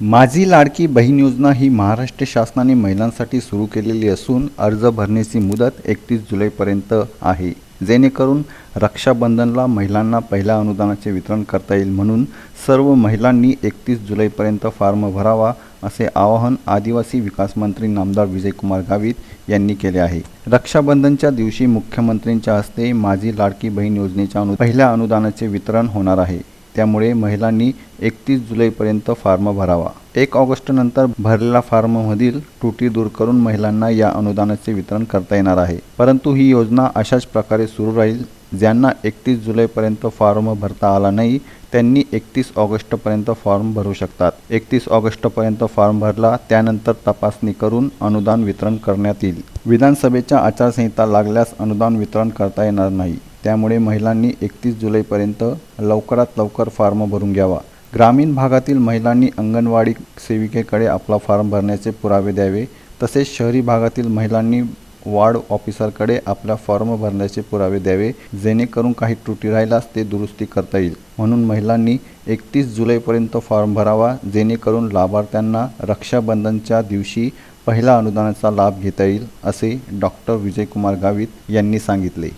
माझी लाडकी बहीण योजना ही महाराष्ट्र शासनाने महिलांसाठी सुरू केलेली असून अर्ज भरण्याची मुदत एकतीस जुलैपर्यंत आहे. जेणेकरून रक्षाबंधनला महिलांना पहिल्या अनुदानाचे वितरण करता येईल म्हणून सर्व महिलांनी एकतीस जुलैपर्यंत फॉर्म भरावा असे आवाहन आदिवासी विकास मंत्री नामदार विजयकुमार गावित यांनी केले आहे. रक्षाबंधनच्या दिवशी मुख्यमंत्र्यांच्या हस्ते माझी लाडकी बहीण योजनेच्या अनु पहिल्या अनुदानाचे वितरण होणार आहे. त्यामुळे महिलांनी एकतीस जुलैपर्यंत फॉर्म भरावा. एक ऑगस्टनंतर भरलेल्या फॉर्ममधील त्रुटी दूर करून महिलांना या अनुदानाचे वितरण करता येणार आहे. परंतु ही योजना अशाच प्रकारे सुरू राहील ज्यांना एकतीस जुलैपर्यंत फॉर्म भरता आला नाही त्यांनी एकतीस ऑगस्टपर्यंत फॉर्म भरू शकतात. एकतीस ऑगस्टपर्यंत फॉर्म भरला त्यानंतर तपासणी करून अनुदान वितरण करण्यात येईल. विधानसभेच्या आचारसंहिता लागल्यास अनुदान वितरण करता येणार नाही. त्यामुळे महिलांनी एकतीस जुलैपर्यंत लवकरात लवकर फॉर्म भरून घ्यावा. ग्रामीण भागातील महिलांनी अंगणवाडी सेविकेकडे आपला फॉर्म भरण्याचे पुरावे द्यावे. तसेच शहरी भागातील महिलांनी वार्ड ऑफिसरकडे आपला फॉर्म भरण्याचे पुरावे द्यावे. जेणेकरून काही त्रुटी राहिल्यास ते दुरुस्ती करता येईल. म्हणून महिलांनी एकतीस जुलैपर्यंत फॉर्म भरावा जेणेकरून लाभार्थ्यांना रक्षाबंधनच्या दिवशी पहिल्या अनुदानाचा लाभ घेता येईल असे डॉक्टर विजयकुमार गावित यांनी सांगितले.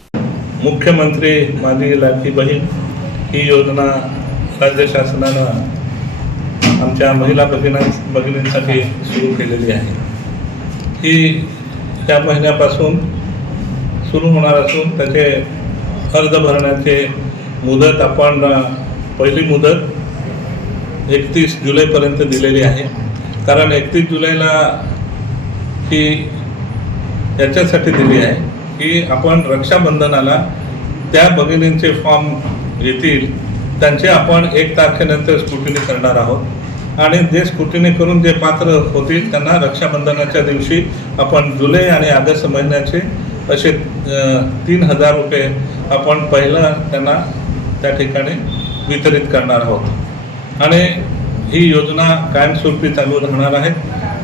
मुख्यमंत्री माझी लाडकी बहीण ही योजना राज्य शासनानं आमच्या महिला भगिना भगिनींसाठी सुरू केलेली आहे. ही त्या महिन्यापासून सुरू होणार असून त्याचे अर्ज भरण्याचे मुदत आपण पहिली मुदत एकतीस जुलैपर्यंत दिलेली आहे. कारण एकतीस जुलैला ही याच्यासाठी दिली आहे. की आपण रक्षाबंधनाला त्या भगिनींचे फॉर्म येतील त्यांचे आपण एक तारखेनंतर स्क्रुटिनी करणार आहोत. आणि जे स्क्रुटिनी करून जे पात्र होतील त्यांना रक्षाबंधनाच्या दिवशी आपण जुलै आणि ऑगस्ट महिन्याचे असे तीन हजार रुपये आपण पहिलं त्यांना त्या ठिकाणी वितरित करणार आहोत. आणि ही योजना कायमस्वरूपी चालू राहणार आहे.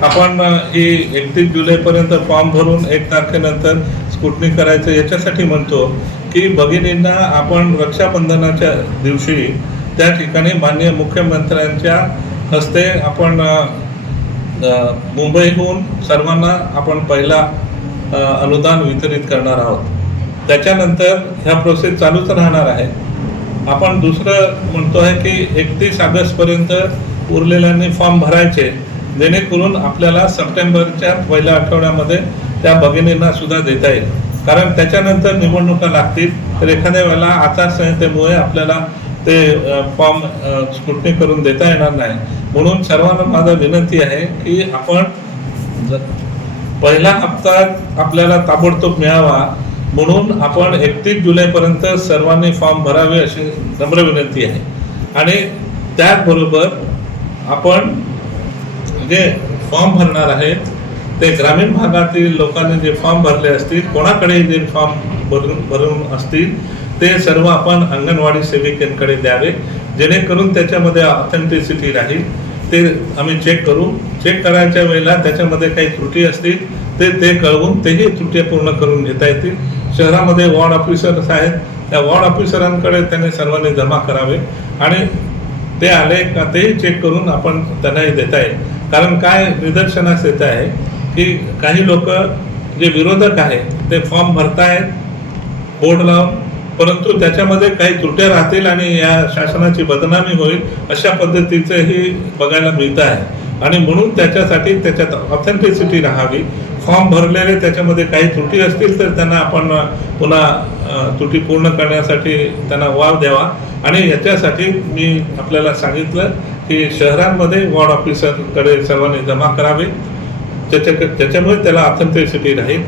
आपण ही एकतीस जुलैपर्यंत फॉर्म भरून एक तारखेनंतर स्कुटनी करायचं याच्यासाठी म्हणतो की भगिनींना आपण रक्षाबंधनाच्या दिवशी त्या ठिकाणी माननीय मुख्यमंत्र्यांच्या हस्ते आपण मुंबईहून सर्वांना आपण पहिला अनुदान वितरित करणार आहोत. त्याच्यानंतर ह्या प्रोसेस चालूच राहणार आहे. आपण दुसरं म्हणतो आहे की एकतीस ऑगस्टपर्यंत उरलेल्यांनी फॉर्म भरायचे जेणेकरून आपल्याला सप्टेंबरच्या पहिल्या आठवड्यामध्ये त्या भगिनींना सुद्धा देता येईल. कारण त्याच्यानंतर निवडणुका लागतील तर एखाद्या वेळेला आचारसंहितेमुळे आपल्याला ते फॉर्म स्क्रुटनी करून देता येणार नाही. म्हणून सर्वांना माझा विनंती आहे की आपण पहिला हप्ता आपल्याला ताबडतोब मिळावा म्हणून आपण एकतीस जुलैपर्यंत सर्वांनी फॉर्म भरावे अशी नम्र विनंती आहे. आणि त्याचबरोबर आपण जे फॉर्म भरणार आहेत ते ग्रामीण भागातील लोकांनी जे फॉर्म भरले असतील कोणाकडे जे फॉर्म भरून भरून असतील ते सर्व आपण अंगणवाडी सेविकेंकडे द्यावे. जेणेकरून त्याच्यामध्ये ऑथेंटिसिटी राहील. ते आम्ही चेक करू. चेक करायच्या वेळेला त्याच्यामध्ये काही त्रुटी असतील ते ते कळवून तेही त्रुटी पूर्ण करून घेता येतील. शहरामध्ये वॉर्ड ऑफिसर्स आहेत. त्या वॉर्ड ऑफिसरांकडे त्यांनी सर्वांनी जमा करावे आणि ते आले का तेही चेक करून आपण त्यांनाही देता येईल. कारण काय निदर्शनास येत आहे की काही लोक जे विरोधक आहेत ते फॉर्म भरतायत बोर्ड लावून परंतु त्याच्यामध्ये काही त्रुट्या राहतील आणि या शासनाची बदनामी होईल अशा पद्धतीचंही बघायला मिळतं आहे आणि म्हणून त्याच्यासाठी त्याच्यात ऑथेंटिसिटी राहावी. फॉर्म भरलेले त्याच्यामध्ये काही त्रुटी असतील तर त्यांना आपण पुन्हा त्रुटी पूर्ण करण्यासाठी त्यांना वाव द्यावा. आणि याच्यासाठी मी आपल्याला सांगितलं की शहरांमध्ये वॉर्ड ऑफिसरकडे सर्वांनी जमा करावे. त्याच्या त्याच्यामुळे त्याला ऑथेंटिसिटी राहील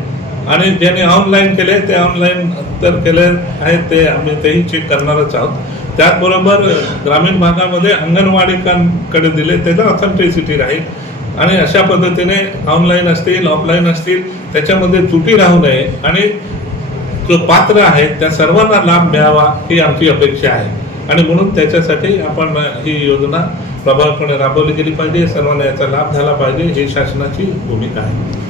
आणि ज्यांनी ऑनलाईन केले ते ऑनलाईन तर केले आहेत ते आम्ही तेही चेक करणारच आहोत. त्याचबरोबर ग्रामीण भागामध्ये अंगणवाडीकांकडे दिले त्याला ऑथेंटिसिटी राहील आणि अशा पद्धतीने ऑनलाईन असतील ऑफलाईन असतील त्याच्यामध्ये त्रुटी राहू नये. आणि जो पात्र आहेत त्या सर्वांना लाभ मिळावा ही आमची अपेक्षा आहे. आणि म्हणून त्याच्यासाठी आपण ही योजना प्रभावपणे राबवली गेली पाहिजे सर्वांना याचा लाभ झाला पाहिजे ही शासनाची भूमिका आहे.